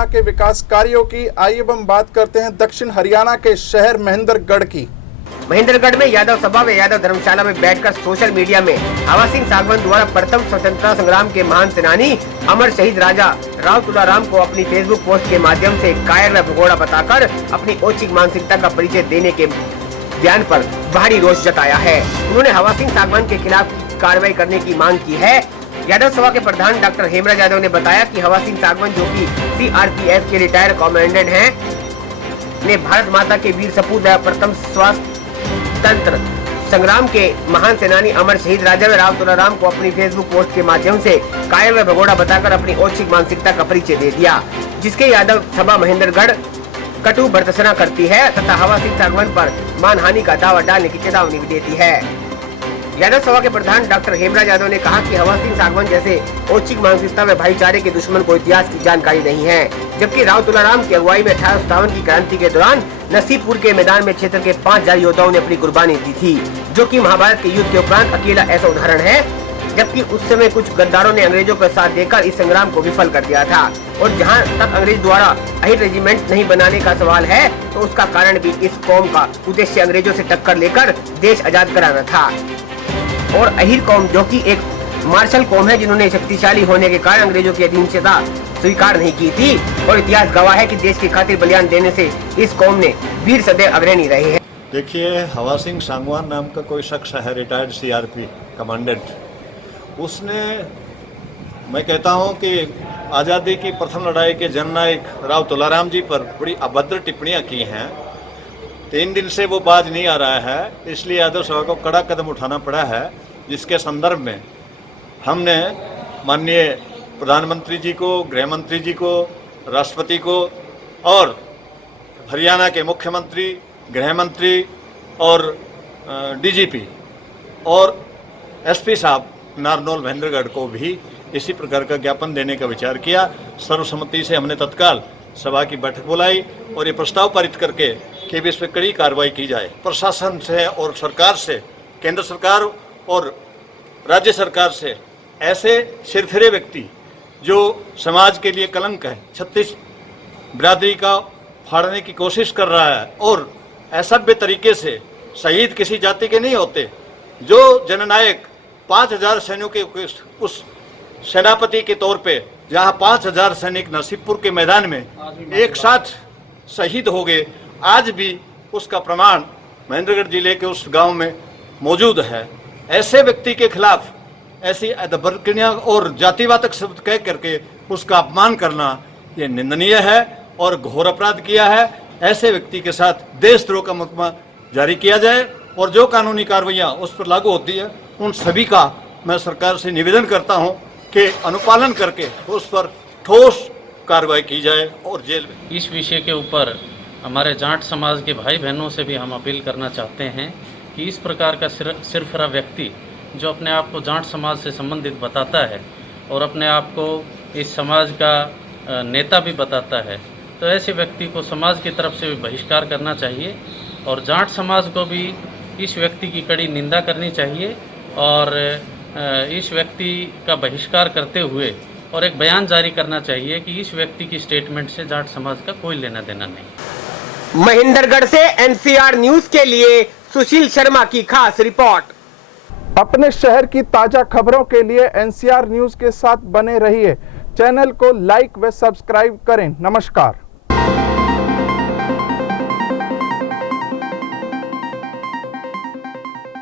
हरियाणा के विकास कार्यों की। आइए हम बात करते हैं दक्षिण हरियाणा के शहर महेंद्रगढ़ की। महेंद्रगढ़ में यादव सभा व यादव धर्मशाला में बैठकर सोशल मीडिया में हवा सिंह सांगवान द्वारा प्रथम स्वतंत्रता संग्राम के महान सेनानी अमर शहीद राजा राव तुलाराम को अपनी फेसबुक पोस्ट के माध्यम से कायर व भगोड़ा बताकर अपनी औचिक मानसिकता का परिचय देने के बयान पर भारी रोष जताया है। उन्होंने हवा सिंह सांगवान के खिलाफ कार्रवाई करने की मांग की है। यादव सभा के प्रधान डॉक्टर हेमराज यादव ने बताया कि हवा सिंह सांगवान, जो कि CRPF के रिटायर्ड कमांडेंट हैं, ने भारत माता के वीर सपूत व प्रथम स्वतंत्र संग्राम के महान सेनानी अमर शहीद राजा राव तुलाराम को अपनी फेसबुक पोस्ट के माध्यम से कायर व भगोड़ा बताकर अपनी औचिक मानसिकता का परिचय दे दिया, जिसके यादव सभा महेंद्रगढ़ कटु भर्त्सना करती है तथा हवा सिंह सांगवान पर मानहानि का दावा डालने की चेतावनी भी देती है। यादव सभा के प्रधान डॉक्टर हेमराज यादव ने कहा कि हवा सिंह सांगवान जैसे औचिक मानसिकता में भाईचारे के दुश्मन को इतिहास की जानकारी नहीं है, जबकि राव तुलाराम की अगुवाई में 1857 की क्रांति के दौरान नसीबपुर के मैदान में क्षेत्र के 5000 योद्धाओं ने अपनी कुर्बानी दी थी, जो कि महाभारत के युद्ध के उपरांत अकेला ऐसा उदाहरण है। जबकि उस समय कुछ गद्दारों ने अंग्रेजों का साथ देकर इस संग्राम को विफल कर दिया था। और जहां तक अंग्रेज द्वारा अहिर रेजिमेंट नहीं बनाने का सवाल है, तो उसका कारण भी इस कौम का उद्देश्य अंग्रेजों से टक्कर लेकर देश आजाद कराना था। और अहिर कौम, जो कि एक मार्शल कौम है, जिन्होंने शक्तिशाली होने के कारण अंग्रेजों की अधीनता स्वीकार नहीं की थी, और इतिहास गवाह है कि देश की खातिर बलिदान देने से इस कौम ने वीर सदैव अग्रणी रहे हैं। देखिए, हवा सिंह सांगवान नाम का कोई शख्स है, रिटायर्ड CRP कमांडेंट। उसने, मैं कहता हूं कि आज़ादी की प्रथम लड़ाई के जननायक राव तुलाराम जी पर बड़ी अभद्र टिप्पणियां की हैं। 3 दिन से वो बाज नहीं आ रहा है, इसलिए यादव सभा को कड़ा कदम उठाना पड़ा है, जिसके संदर्भ में हमने माननीय प्रधानमंत्री जी को, गृह मंत्री जी को, राष्ट्रपति को और हरियाणा के मुख्यमंत्री, गृह मंत्री और DGP और SP साहब नारनौल महेंद्रगढ़ को भी इसी प्रकार का ज्ञापन देने का विचार किया। सर्वसम्मति से हमने तत्काल सभा की बैठक बुलाई और ये प्रस्ताव पारित करके कि इस पर कड़ी कार्रवाई की जाए। प्रशासन से और सरकार से, केंद्र सरकार और राज्य सरकार से ऐसे सिरफिरे व्यक्ति जो समाज के लिए कलंक है, 36 बिरादरी का फाड़ने की कोशिश कर रहा है और असभ्य तरीके से, शहीद किसी जाति के नहीं होते, जो जननायक 5000 सैनिकों के उस सेनापति के तौर पे, जहां 5000 सैनिक नसीबपुर के मैदान में एक साथ शहीद हो गए, आज भी उसका प्रमाण महेंद्रगढ़ जिले के उस गांव में मौजूद है। ऐसे व्यक्ति के खिलाफ ऐसी अदबरकनियां और जातिवाचक शब्द कह करके उसका अपमान करना ये निंदनीय है और घोर अपराध किया है। ऐसे व्यक्ति के साथ देशद्रोह का मुकदमा जारी किया जाए और जो कानूनी कार्रवाइयाँ उस पर लागू होती है, उन सभी का मैं सरकार से निवेदन करता हूं कि अनुपालन करके उस पर ठोस कार्रवाई की जाए और जेल में। इस विषय के ऊपर हमारे जाट समाज के भाई बहनों से भी हम अपील करना चाहते हैं कि इस प्रकार का सिरफिरा व्यक्ति जो अपने आप को जाट समाज से संबंधित बताता है और अपने आप को इस समाज का नेता भी बताता है, तो ऐसे व्यक्ति को समाज की तरफ से भी बहिष्कार करना चाहिए और जाट समाज को भी इस व्यक्ति की कड़ी निंदा करनी चाहिए और इस व्यक्ति का बहिष्कार करते हुए और एक बयान जारी करना चाहिए कि इस व्यक्ति की स्टेटमेंट से जाट समाज का कोई लेना देना नहीं। महेंद्रगढ़ से NCR न्यूज के लिए सुशील शर्मा की खास रिपोर्ट। अपने शहर की ताजा खबरों के लिए NCR न्यूज के साथ बने रहिए। चैनल को लाइक व सब्सक्राइब करें। नमस्कार।